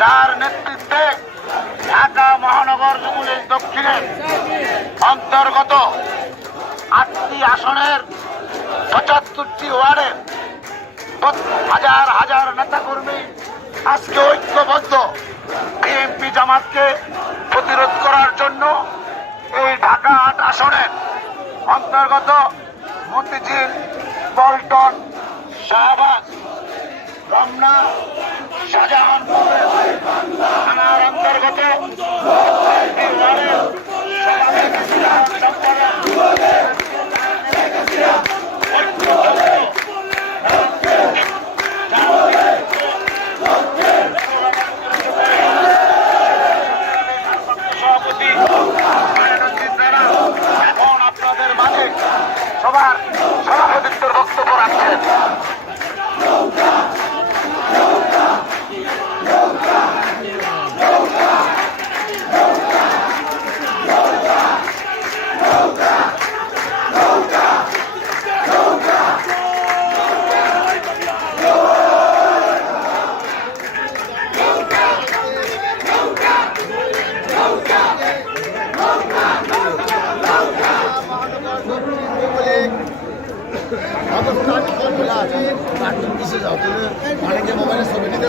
যার নেতৃত্বে ঢাকা মহানগর যুবলীগ দক্ষিণের অন্তর্গত আটটি আসনের পঁচাত্তরটি ওয়ার্ডের হাজার হাজার নেতাকর্মী আজকে ঐক্যবদ্ধ বিএনপি জামাতকে প্রতিরোধ করার জন্য এই ঢাকা আট আসনের অন্তর্গত মতিঝিল, পল্টন, শাহবাগ, রমনা সবার সভাপতিত্বের বক্তব্য রাখছেন। অনেকে মোবাইলে ছবি নিতে